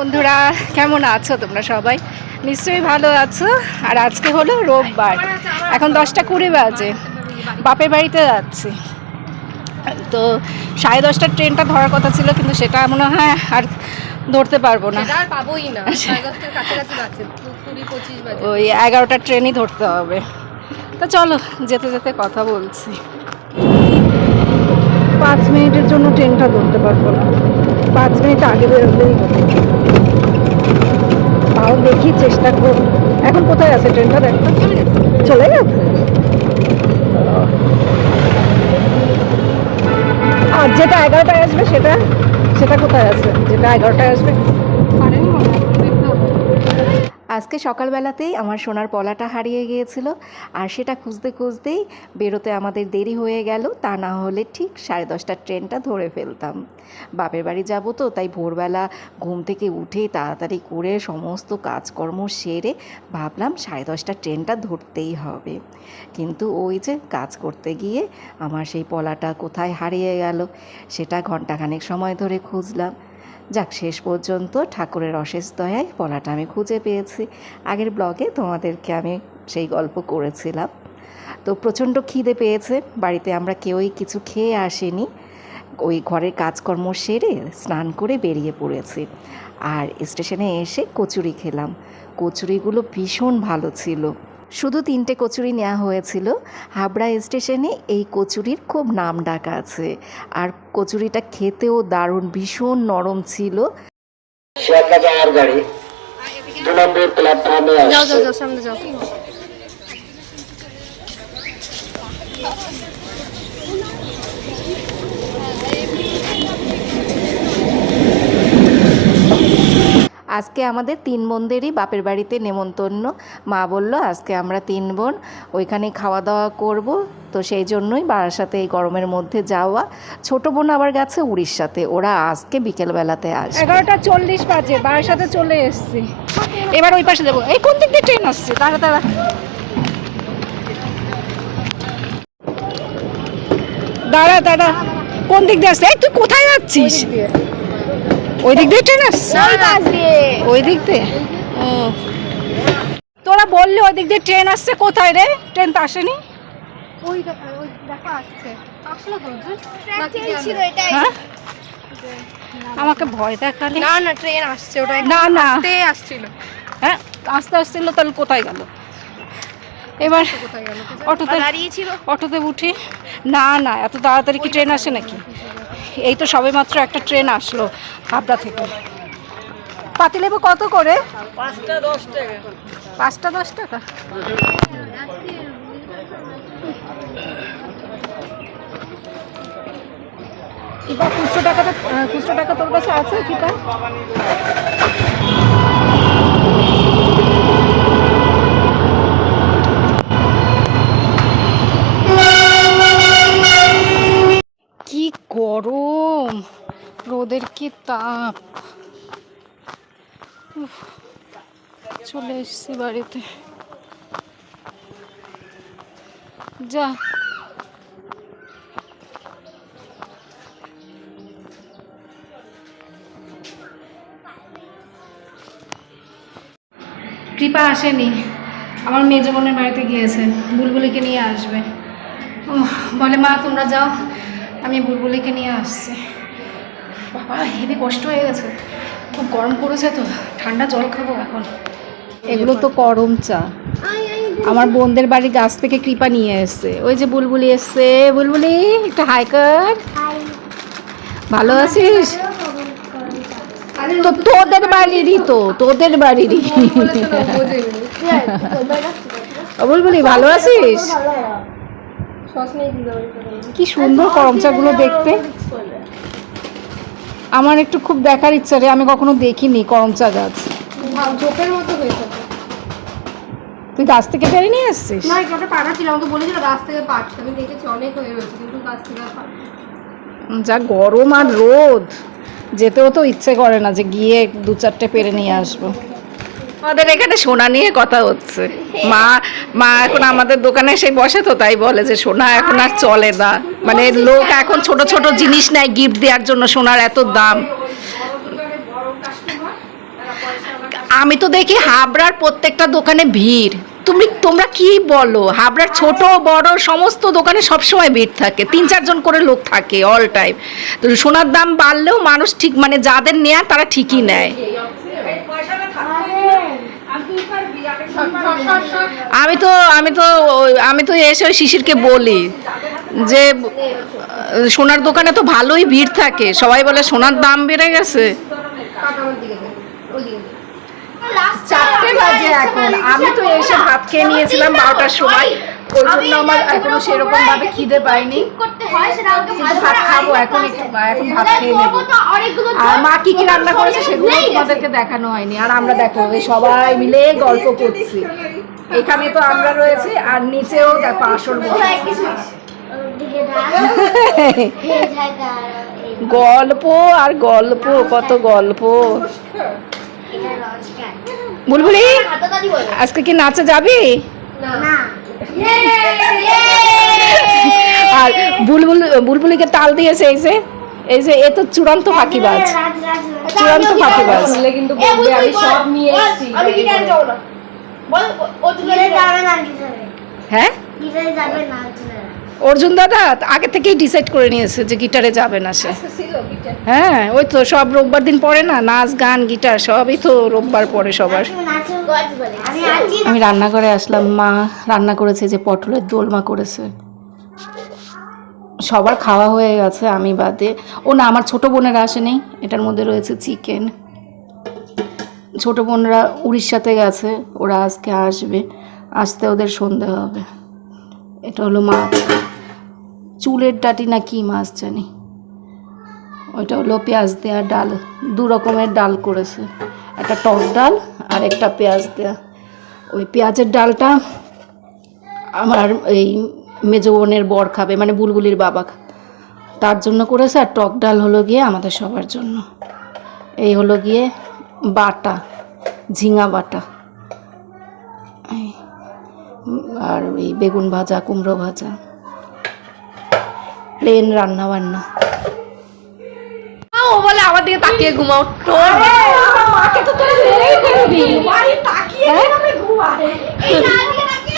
বন্ধুরা কেমন আছো তোমরা সবাই? নিশ্চয়ই ভালো আছো। আর আজকে হলো রোববার। এখন দশটা কুড়ি বাজে। বাপের বাড়িতে যাচ্ছি। তো সাড়ে দশটার ট্রেনটা ধরার কথা ছিল কিন্তু সেটা মনে হয় আর ধরতে পারব না। পাবোই না। ওই এগারোটার ট্রেনই ধরতে হবে। তো চলো যেতে যেতে কথা বলছি। পাঁচ মিনিটের জন্য ট্রেনটা ধরতে পারব না। পাঁচ মিনিট আগে বেরোলেই হবে। তাও দেখি, চেষ্টা কর এখন কোথায় আছে ট্রেনটা? দেখ। চলে গেছে? আর যেটা এগারোটায় আসবে, সেটা সেটা কোথায় আছে? যেটা এগারোটায় আসবে পারেনি মনে হয়, দেখতে হবে। আজকে সকালবেলাতেই আমার সোনার পলাটা হারিয়ে গিয়েছিল, আর সেটা খুঁজতে খুঁজতেই বেরোতে আমাদের দেরি হয়ে গেল, তা না হলে ঠিক সাড়ে দশটার ট্রেনটা ধরে ফেলতাম। বাপের বাড়ি যাব তো, তাই ভোরবেলা ঘুম থেকে উঠে তাড়াতাড়ি করে সমস্ত কাজকর্ম সেরে ভাবলাম সাড়ে দশটার ট্রেনটা ধরতেই হবে। কিন্তু ওই যে কাজ করতে গিয়ে আমার সেই পলাটা কোথায় হারিয়ে গেল, সেটা ঘন্টাখানেক সময় ধরে খুঁজলাম। যাক, শেষ পর্যন্ত ঠাকুরের অশেষ দয়ায় পলাটা আমি খুঁজে পেয়েছি। আগের ব্লগে তোমাদেরকে আমি সেই গল্প করেছিলাম। তো প্রচণ্ড খিদে পেয়েছে, বাড়িতে আমরা কেউই কিছু খেয়ে আসেনি। ওই ঘরের কাজকর্ম সেরে স্নান করে বেরিয়ে পড়েছি। আর স্টেশনে এসে কচুরি খেলাম। কচুরিগুলো ভীষণ ভালো ছিল। শুধু তিনটে কচুরি নেওয়া হয়েছিল। হাবড়া স্টেশনে এই কচুরির খুব নাম ডাকা আছে। আর কচুরিটা খেতেও দারুণ ভীষণ নরম ছিল। গাড়ি। দু নম্বর প্ল্যাটফর্মে যাও যাও যাও সামনে যাও। আজকে আমাদের তিন বোনদেরই বাপের বাড়িতে নেমন্তন্ন। মা বলল, আজকে আমরা তিন বোন, ওইখানে খাওয়া দাওয়া করব। তো সেই জন্যই বারাসাতে এই গরমের মধ্যে যাওয়া। ছোট বোন আবার গেছে উড়িষ্যাতে, ওরা আজকে বিকেলবেলাতে আসবে। এগারোটা চল্লিশ বাজে বারাসাতে চলে এসছি। এবার ওই পাশে যাব। এই কোন দিক দিয়ে ট্রেন আসছে? দাঁড়া দাঁড়া। দাঁড়া দাঁড়া। কোন দিক দিয়ে আসছে? তুই কোথায় যাচ্ছিস? ওই দিক দিয়ে ট্রেন আসছে? ওই দিক দিয়ে? তোরা বললি ওই দিক দিয়ে ট্রেন আসছে কোথায় রে? ট্রেন তো আসেনি? ওই ওই দেখো আসছে। আসলো তো নাকি ছিল গেল? এটাই। হ্যাঁ? আমাকে ভয় দেখালি? না না ট্রেন আসছে ওটা না না। আসছিল। হ্যাঁ? আস্তে আস্তে এলো তাহলে কোথায় গেল? এবার অটোতে দাঁড়িয়েছিল অটোতে উঠি। না না এত তাড়াতাড়ি কি ট্রেন আসে নাকি? এই তো সবে মাত্র একটা ট্রেন আসলো হাবড়া থেকে। পাতিলেবু কত করে? পাঁচটা দশ টাকা। পাঁচটা দশ টাকা? কিপা খুচরো টাকাটা খুচরো টাকা তোর কাছে আছে কিপা কি গরম রোদের কি তাপ? চলে এসছি বাড়িতে। যা। কৃপা আসেনি। আমার মেজ বোনের বাড়িতে গিয়েছে। বুলবুলিকে নিয়ে আসবে। ও বলে, মা, তোমরা যাও। আমি বুলবুলিকে নিয়ে আসছি। বাবা হেভি কষ্ট হয়ে গেছে। খুব গরম পড়েছে তো, ঠান্ডা জল খাব এখন। এগুলো তো গরম চা। আমার বোনদের বাড়ির গাছ থেকে কৃপা নিয়ে এসছে। ওই যে বুলবুলি এসছে। বুলবুলি, একটা হাই কর। ভালো আছিস? তো তোদের বাড়িরই তো, তোদের বাড়িরই। বুলবুলি, ভালো আছিস? কি সুন্দর করমচাগুলো দেখতে। আমার একটু খুব দেখার ইচ্ছা রে আমি কখনো দেখিনি করমচা গাছ ঝোপের মতো হয়েছে। তুই গাছ থেকে পেরে নিয়ে আসছিস? না এটা পাটা ছিল আমাকে বলেছিল গাছ থেকে আমি দেখেছি অনেক হয়ে রয়েছে কিন্তু গাছ থেকে। যা গরম আর রোদ যেতেও তো ইচ্ছে করে না যে গিয়ে দু চারটে পেরে নিয়ে আসব। আমাদের এখানে সোনা নিয়ে কথা হচ্ছে। মা মা এখন আমাদের দোকানে এসে বসে তো তাই বলে যে সোনা এখন আর চলে না। মানে লোক এখন ছোট ছোট জিনিস নেয় গিফট দেওয়ার জন্য সোনার এত দাম। আমি তো দেখি হাবড়ার প্রত্যেকটা দোকানে ভিড়। তুমি, তোমরা কি বলো? হাবড়ার ছোট, বড় সমস্ত দোকানে সবসময় ভিড় থাকে। তিন চারজন করে লোক থাকে অল টাইম তো সোনার দাম বাড়লেও মানুষ ঠিক মানে যাদের নেয় তারা ঠিকই নেয়। আমি তো আমি তো আমি তো এসে ওই শিশিরকে বলি যে, সোনার দোকানে তো ভালোই ভিড় থাকে। সবাই বলে, সোনার দাম বেড়ে গেছে। চারটে বাজে এখন। আমি তো এসে ভাত খেয়ে নিয়েছিলাম বারোটার সময়। ওই জন্য আমার এখনও সেরকম ভাবে খিদে পাইনি। হয় ভাত খাব এখন একটু এখন ভাত খেয়ে নেব। আর মা কি কি রান্না করেছে সেগুলো তোমাদেরকে দেখানো হয়নি। আর আমরা দেখো সবাই মিলে গল্প করছি। এখানে তো আমরা রয়েছি আর নিচেও দেখো আসর গল্প আর গল্প কত গল্প। বুলবুলি আজকে কি নাচে যাবি? না। আর বুলবুল বুলবুলিকে তাল দিয়েছে এই যে এই যে এ তো চূড়ান্ত ফাঁকিবাজ। রাজ, রাজ, রাজ। চূড়ান্ত ফাঁকিবাজ। শুনলে কিন্তু আমি সব নিয়ে এসেছি। আমি গিটারে যাব না। বল, ও যাবে। না, হ্যাঁ? যাবে না, অর্জুন দাদা আগে থেকেই ডিসাইড করে নিয়েছে যে গিটারে যাবে না সে। হ্যাঁ ওই তো সব রোববার দিন পড়ে না নাচ গান গিটার সবই তো রোববার পড়ে সবার। আমি আমি রান্নাঘরে আসলাম মা রান্না করেছে যে পটলের দোলমা করেছে। সবার খাওয়া হয়ে গেছে, আমি বাদে। ও না, আমার ছোট বোনেরা আসেনি, এটার মধ্যে রয়েছে চিকেন। ছোট বোনরা উড়িষ্যাতে গেছে, ওরা আজকে আসবে, আসতে ওদের সন্ধে হবে। এটা হলো মাছ। চুলের ডাটি না কি মাছ জানি। ওইটা হলো পেঁয়াজ দেওয়া ডাল, দু রকমের ডাল করেছে। একটা টক ডাল আর একটা পেঁয়াজ দেওয়া ওই পেঁয়াজের ডালটা আমার এই মেজো বোনের বর খাবে মানে বুলবুলির বাবা তার জন্য করেছে আর টক ডাল হলো গিয়ে আমাদের সবার জন্য। এই হলো গিয়ে বাটা ঝিঙা বাটা। আর এই বেগুন ভাজা কুমড়ো ভাজা। প্লেন রান্না বান্না। ও বলে আমার দিকে তাকিয়ে ঘুমাও তোর মাকে তো তোরা ফেলবি হ্যাঁ?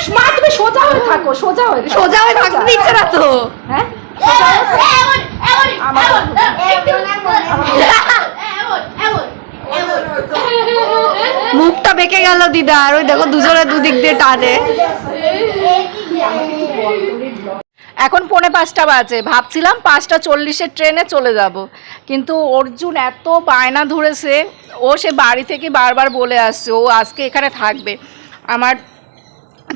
মা তুমি সোজা হয়ে থাকো সোজা হয়ে সোজা হয়ে থাকতে দিচ্ছে না তো হ্যাঁ। মুখটা বেঁকে গেল দিদার ওই দেখো দুজনে দুদিক দিয়ে টানে এখন পৌনে পাঁচটা বাজে ভাবছিলাম পাঁচটা চল্লিশের ট্রেনে চলে যাব কিন্তু অর্জুন এত বায়না ধরেছে ও সে বাড়ি থেকে বারবার বলে আসছে ও আজকে এখানে থাকবে আমার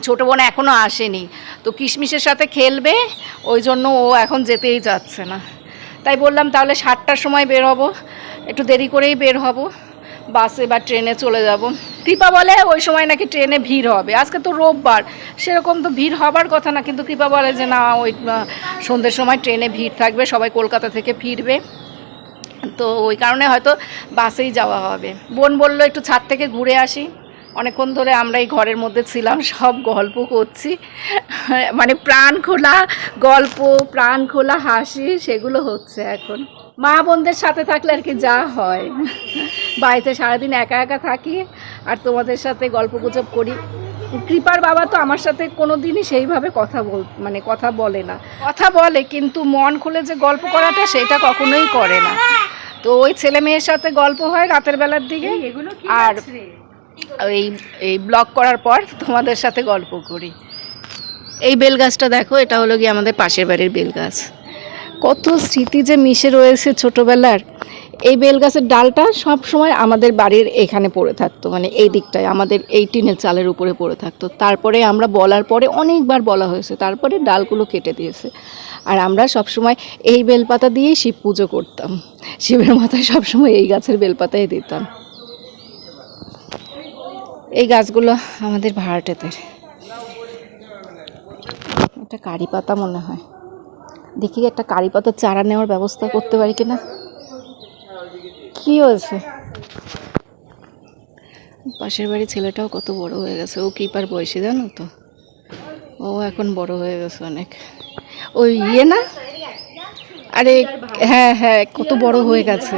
ছোটো বোন এখনও আসেনি। তো কিশমিশের সাথে খেলবে, ওই জন্য ও এখন যেতেই যাচ্ছে না। তাই বললাম, তাহলে সাতটার সময় বের হব, একটু দেরি করেই বের হব, বাসে বা ট্রেনে চলে যাব। কৃপা বলে ওই সময় নাকি ট্রেনে ভিড় হবে। আজকে তো রোববার, সেরকম তো ভিড় হবার কথা না, কিন্তু কৃপা বলে যে না, ওই সন্ধ্যের সময় ট্রেনে ভিড় থাকবে, সবাই কলকাতা থেকে ফিরবে। তো ওই কারণে হয়তো বাসেই যাওয়া হবে। বোন বলল, একটু ছাদ থেকে ঘুরে আসি। অনেকক্ষণ ধরে আমরা এই ঘরের মধ্যে ছিলাম সব গল্প করছি। মানে প্রাণ খোলা গল্প প্রাণ খোলা হাসি সেগুলো হচ্ছে এখন। মা বোনদের সাথে থাকলে আর কি যা হয়। বাড়িতে সারাদিন একা একা থাকি আর তোমাদের সাথে গল্প গুজব করি। কৃপার বাবা তো আমার সাথে কোনো দিনই সেইভাবে কথা বল মানে কথা বলে না। কথা বলে কিন্তু মন খুলে যে গল্প করাটা সেটা কখনোই করে না। তো ওই ছেলে মেয়ের সাথে গল্প হয় রাতের বেলার দিকে। আর এই এই ব্লগ করার পর তোমাদের সাথে গল্প করি। এই বেল গাছটা দেখো, এটা হলো গিয়ে আমাদের পাশের বাড়ির বেল গাছ কত স্মৃতি যে মিশে রয়েছে ছোটবেলার। এই বেল গাছের ডালটা সব সময় আমাদের বাড়ির এখানে পড়ে থাকতো মানে এই দিকটায়, আমাদের এই টিনের চালের উপরে পড়ে থাকতো। তারপরে আমরা বলার পরে অনেকবার বলা হয়েছে, তারপরে ডালগুলো কেটে দিয়েছে। আর আমরা সব সময় এই বেলপাতা দিয়েই শিব পুজো করতাম। শিবের মাথায় সবসময় এই গাছের বেলপাতাই দিতাম। এই গাছগুলো আমাদের ভাড়াটেদের একটা কারি পাতা মনে হয়। দেখি একটা কারি পাতার চারা নেওয়ার ব্যবস্থা করতে পারি কিনা? কি হয়েছে? পাশের বাড়ির ছেলেটাও কত বড় হয়ে গেছে। ও কিপার বয়সী, জানো তো? ও এখন বড় হয়ে গেছে অনেক। ওই ইয়ে না? আরে হ্যাঁ হ্যাঁ কত বড় হয়ে গেছে।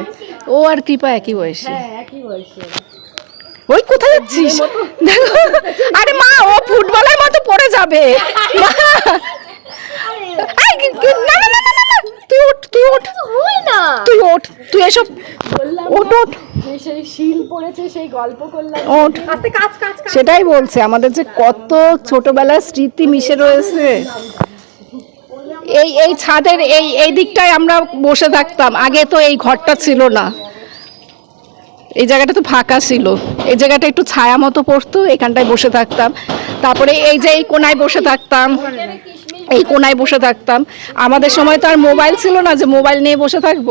ও আর কৃপা একই বয়সী। ওই কোথায় যাচ্ছিস? আরে মা ও ফুটবলের মতো পড়ে যাবে। না, না, না, না, না, না, তুই ওঠ তুই ওঠ না। তুই ওঠ তুই এসব ওঠ ওঠ সেই শিল পড়েছে সেই গল্প করলাম। ওঠ কাজ কাজ কাজ। সেটাই বলছে আমাদের যে কত ছোটবেলার স্মৃতি মিশে রয়েছে। এই এই ছাদের এই এই দিকটায় আমরা বসে থাকতাম। আগে তো এই ঘরটা ছিল না। এই জায়গাটা তো ফাঁকা ছিল। এই জায়গাটা একটু ছায়া মতো পড়তো এখানটায় বসে থাকতাম। তারপরে এই যে এই কোনায় বসে থাকতাম এই কোনায় বসে থাকতাম। আমাদের সময় তো আর মোবাইল ছিল না যে মোবাইল নিয়ে বসে থাকব।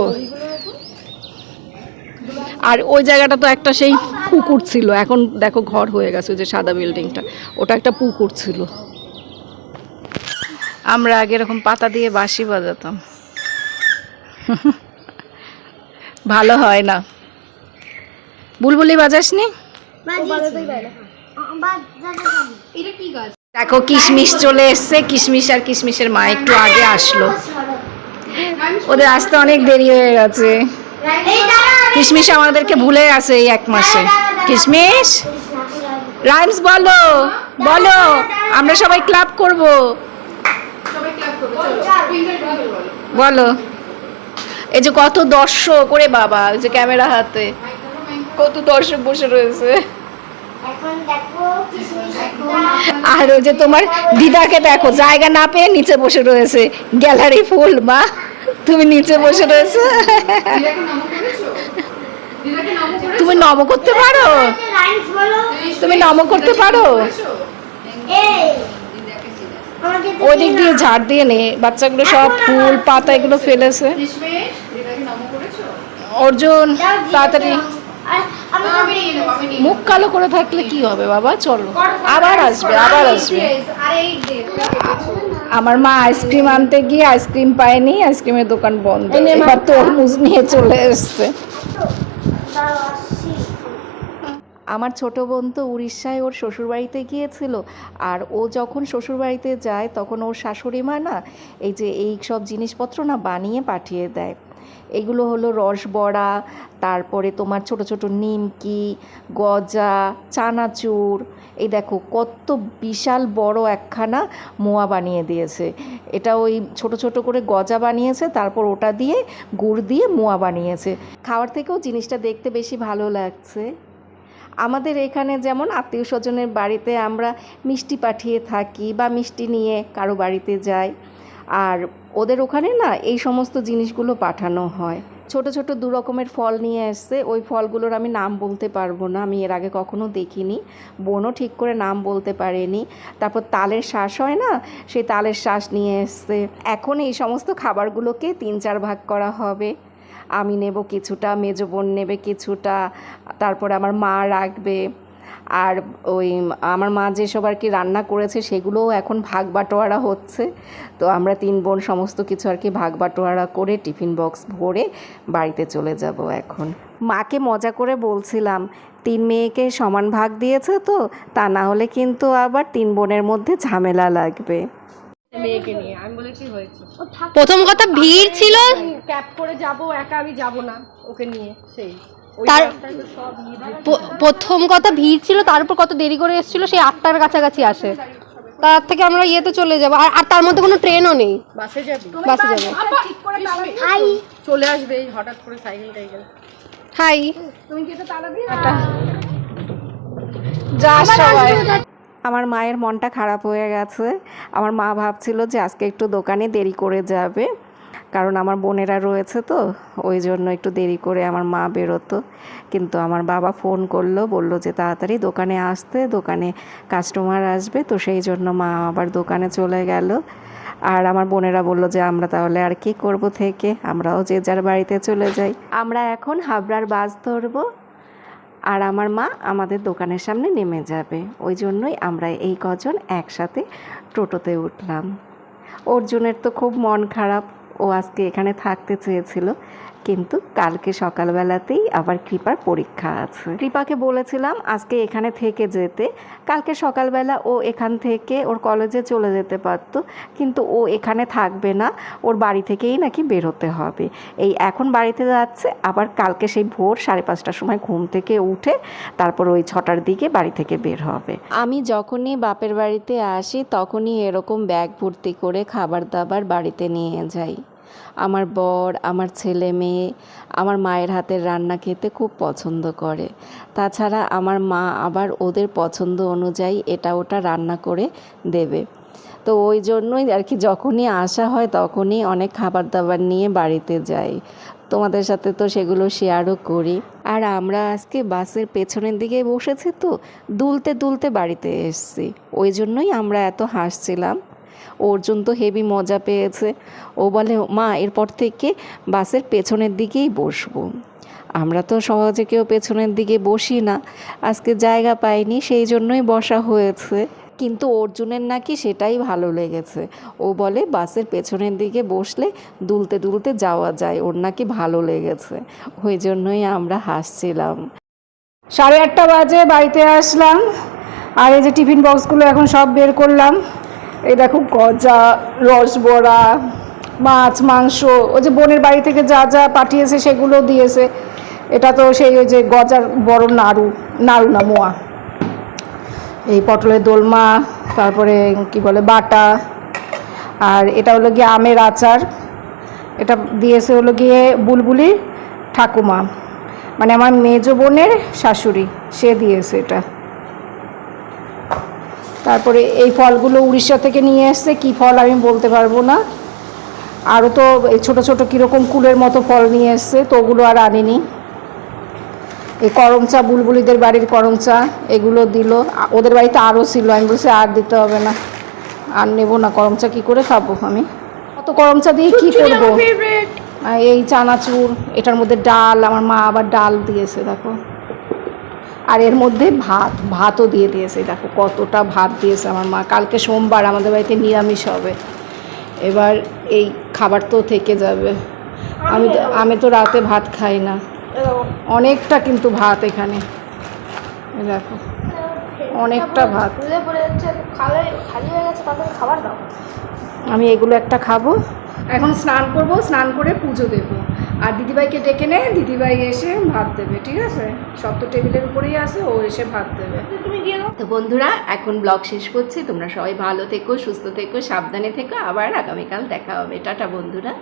আর ওই জায়গাটা তো একটা সেই পুকুর ছিল। এখন দেখো ঘর হয়ে গেছে যে সাদা বিল্ডিংটা। ওটা একটা পুকুর ছিল। আমরা আগে এরকম পাতা দিয়ে বাঁশি বাজাতাম। ভালো হয় না। বুলবুলি বাজাসনি? দেখো কিশমিশ চলে এসছে। কিশমিশ আর কিশমিশের মা একটু আগে আসলো। ওদের আসতে অনেক দেরি হয়ে গেছে। কিশমিশ আমাদেরকে ভুলে গেছে এই এক মাসে। কিশমিশ রাইমস বলো বলো আমরা সবাই ক্লাব করব। বলো। এই যে কত দর্শক করে বাবা যে ক্যামেরা হাতে। কত দর্শক বসে রয়েছে। আর ওই যে তোমার দিদাকে দেখো, জায়গা না পেয়ে নিচে বসে রয়েছে। গ্যালারি ফুল মা তুমি নিচে বসে রয়েছে। তুমি নম করতে পারো? তুমি নম করতে পারো? ওই দিক দিয়ে ঝাড় দিয়ে নে, বাচ্চাগুলো সব ফুল, পাতা এগুলো ফেলেছে। অর্জুন, তাড়াতাড়ি। মুখ কালো করে থাকলে কি হবে বাবা চলো আবার আসবে আবার আসবে আমার মা আইসক্রিম আনতে গিয়ে আইসক্রিম পায়নি আইসক্রিমের দোকান বন্ধ এবার তরমুজ নিয়ে চলে এসছে আমার ছোট বোন তো উড়িষ্যায় ওর শ্বশুরবাড়িতে গিয়েছিল আর ও যখন শ্বশুরবাড়িতে যায় তখন ওর শাশুড়ি মা না এই যে এই সব জিনিসপত্র না বানিয়ে পাঠিয়ে দেয় এগুলো হলো রসবড়া, তারপরে তোমার ছোট ছোট নিমকি, গজা, চানাচুর। এই দেখো, কত বিশাল বড় একখানা মোয়া বানিয়ে দিয়েছে। এটা ওই ছোট ছোট করে গজা বানিয়েছে, তারপর ওটা দিয়ে গুড় দিয়ে মোয়া বানিয়েছে। খাওয়ার থেকেও জিনিসটা দেখতে বেশি ভালো লাগছে। আমাদের এখানে যেমন আত্মীয় স্বজনের বাড়িতে আমরা মিষ্টি পাঠিয়ে থাকি বা মিষ্টি নিয়ে কারও বাড়িতে যাই। আর ওদের ওখানে না এই সমস্ত জিনিসগুলো পাঠানো হয়। ছোট ছোট দু রকমের ফল নিয়ে এসছে। ওই ফলগুলোর আমি নাম বলতে পারব না। আমি এর আগে কখনো দেখিনি। বোনও ঠিক করে নাম বলতে পারেনি। তারপর তালের শ্বাস হয় না? সেই তালের শ্বাস নিয়ে এসছে। এখন এই সমস্ত খাবারগুলোকে তিন, চার ভাগ করা হবে। আমি নেব কিছুটা, মেজো বোন নেবে কিছুটা, তারপরে আমার মা রাখবে। আর ওই আমার মা যেসব আর কি রান্না করেছে সেগুলোও এখন ভাগ বাটোয়ারা হচ্ছে। তো আমরা তিন বোন সমস্ত কিছু আর কি ভাগ বাটোয়ারা করে টিফিন বক্স ভরে বাড়িতে চলে যাব এখন। মাকে মজা করে বলছিলাম তিন মেয়েকে সমান ভাগ দিয়েছে তো তা না হলে কিন্তু আবার তিন বোনের মধ্যে ঝামেলা লাগবে। মেয়েকে নিয়ে আমি বলেছি হয়েছে? প্রথম কথা ভিড় ছিল। ক্যাব করে যাব একা আমি যাব না। ওকে নিয়ে সেই। তার প্রথম কথা ভিড় ছিল তার উপর কত দেরি করে এসেছিল সেই আটটার কাছাকাছি আসে। তার থেকে আমরা ইয়েতে চলে যাব। আর আর তার মধ্যে কোনো ট্রেনও নেই। বাসে যাবি? বাসে যাব। চলে। আসবে এই হঠাৎ করে সাইকেল টাইকেল হাই। তুমি কি এটা তালা দিয়ে? যা সবাই। আমার মায়ের মনটা খারাপ হয়ে গেছে। আমার মা ভাবছিল যে আজকে একটু দোকানে দেরি করে যাবে। কারণ আমার বোনেরা রয়েছে তো, ওই জন্য একটু দেরি করে আমার মা বেরোতো। কিন্তু আমার বাবা ফোন করল, বলল যে তাড়াতাড়ি দোকানে আসতে, দোকানে কাস্টমার আসবে, তো সেই জন্য মা আবার দোকানে চলে গেল। আর আমার বোনেরা বলল যে আমরা তাহলে আর কি করব থেকে, আমরাও যে যার বাড়িতে চলে যাই। আমরা এখন হাবড়ার বাস ধরবো আর আমার মা আমাদের দোকানের সামনে নেমে যাবে। ওই জন্যই আমরা এই কজন একসাথে টোটোতে উঠলাম। অর্জুনের তো খুব মন খারাপ। ও আজকে এখানে থাকতে চেয়েছিল। কিন্তু কালকে সকালবেলাতেই আবার কৃপার পরীক্ষা আছে। কৃপাকে বলেছিলাম আজকে এখানে থেকে যেতে। কালকে সকালবেলা ও এখান থেকে ওর কলেজে চলে যেতে পারতো, কিন্তু ও এখানে থাকবে না। ওর বাড়ি থেকেই নাকি বেরোতে হবে। এই এখন বাড়িতে যাচ্ছে, আবার কালকে সেই ভোর সাড়ে পাঁচটার সময় ঘুম থেকে উঠে তারপর ওই ছটার দিকে বাড়ি থেকে বের হবে। আমি যখনই বাপের বাড়িতে আসি, তখনই এরকম ব্যাগ ভর্তি করে খাবার দাবার বাড়িতে নিয়ে যাই। আমার বর, আমার ছেলে মেয়ে, আমার মায়ের হাতের রান্না খেতে খুব পছন্দ করে। তাছাড়া আমার মা আবার ওদের পছন্দ অনুযায়ী এটা ওটা রান্না করে দেবে। তো ওই জন্যই আর কি যখনই আসা হয় তখনই অনেক খাবার দাবার নিয়ে বাড়িতে যাই। তোমাদের সাথে তো সেগুলো শেয়ারও করি। আর আমরা আজকে বাসের পেছনের দিকে বসেছি তো, দুলতে দুলতে বাড়িতে এসছি। ওই জন্যই আমরা এত হাসছিলাম। অর্জুন তো হেভি মজা পেয়েছে। ও বলে, মা, এরপর থেকে বাসের পেছনের দিকেই বসবো। আমরা তো সহজে কেউ পেছনের দিকে বসি না। আজকে জায়গা পাইনি, সেই জন্যই বসা হয়েছে। কিন্তু অর্জুনের নাকি সেটাই ভালো লেগেছে। ও বলে, বাসের পেছনের দিকে বসলে দুলতে দুলতে যাওয়া যায়, ওর নাকি ভালো লেগেছে। ওই জন্যই আমরা হাসছিলাম। সাড়ে আটটা বাজে, বাড়িতে আসলাম। আর এই যে টিফিন বক্সগুলো এখন সব বের করলাম। এই দেখো গজা, রসবড়া, মাছ, মাংস, ওই যে বোনের বাড়ি থেকে যা যা পাঠিয়েছে সেগুলো দিয়েছে। এটা তো সেই ওই যে গজার বড় নাড়ু নাড়ু না, মোয়া। এই পটলের দোলমা, তারপরে কি বলে, বাটা। আর এটা হলো গিয়ে আমের আচার। এটা দিয়েছে হলো গিয়ে বুলবুলির ঠাকুমা। মানে আমার মেজো বোনের শাশুড়ি, সে দিয়েছে এটা। তারপরে এই ফলগুলো উড়িষ্যা থেকে নিয়ে এসছে কি ফল আমি বলতে পারব না। আরও তো এই ছোটো ছোটো কীরকম কুলের মতো ফল নিয়ে এসছে তো ওগুলো আর আনিনি। এই করম চা বুলবুলিদের বাড়ির করম চা এগুলো দিল। ওদের বাড়িতে আরও ছিল আমি বলছি আর দিতে হবে না। আর নেব না করম চা কী করে খাব আমি? অত করম চা দিয়ে কী করব? এই চানাচুর এটার মধ্যে ডাল আমার মা আবার ডাল দিয়েছে দেখো। আর এর মধ্যে ভাত ভাতও দিয়ে দিয়েছে। দেখো কতটা ভাত দিয়েছে আমার মা। কালকে সোমবার আমাদের বাড়িতে নিরামিষ হবে। এবার এই খাবার তো থেকে যাবে। আমি তো আমি তো রাতে ভাত খাই না। অনেকটা কিন্তু ভাত এখানে। দেখো অনেকটা ভাত। হয়ে আমি এগুলো একটা খাব। এখন স্নান করব স্নান করে পুজো দেব। আর দিদিভাইকে ডেকে নে দিদিভাই এসে ভাত দেবে ঠিক আছে? সব তো টেবিলের উপরেই আছে ও এসে ভাত দেবে। তুমি গিয়ে দাও। তো বন্ধুরা এখন ব্লগ শেষ করছি। তোমরা সবাই ভালো থেকো সুস্থ থেকো সাবধানে থেকো। আবার আগামীকাল দেখা হবে। টাটা বন্ধুরা।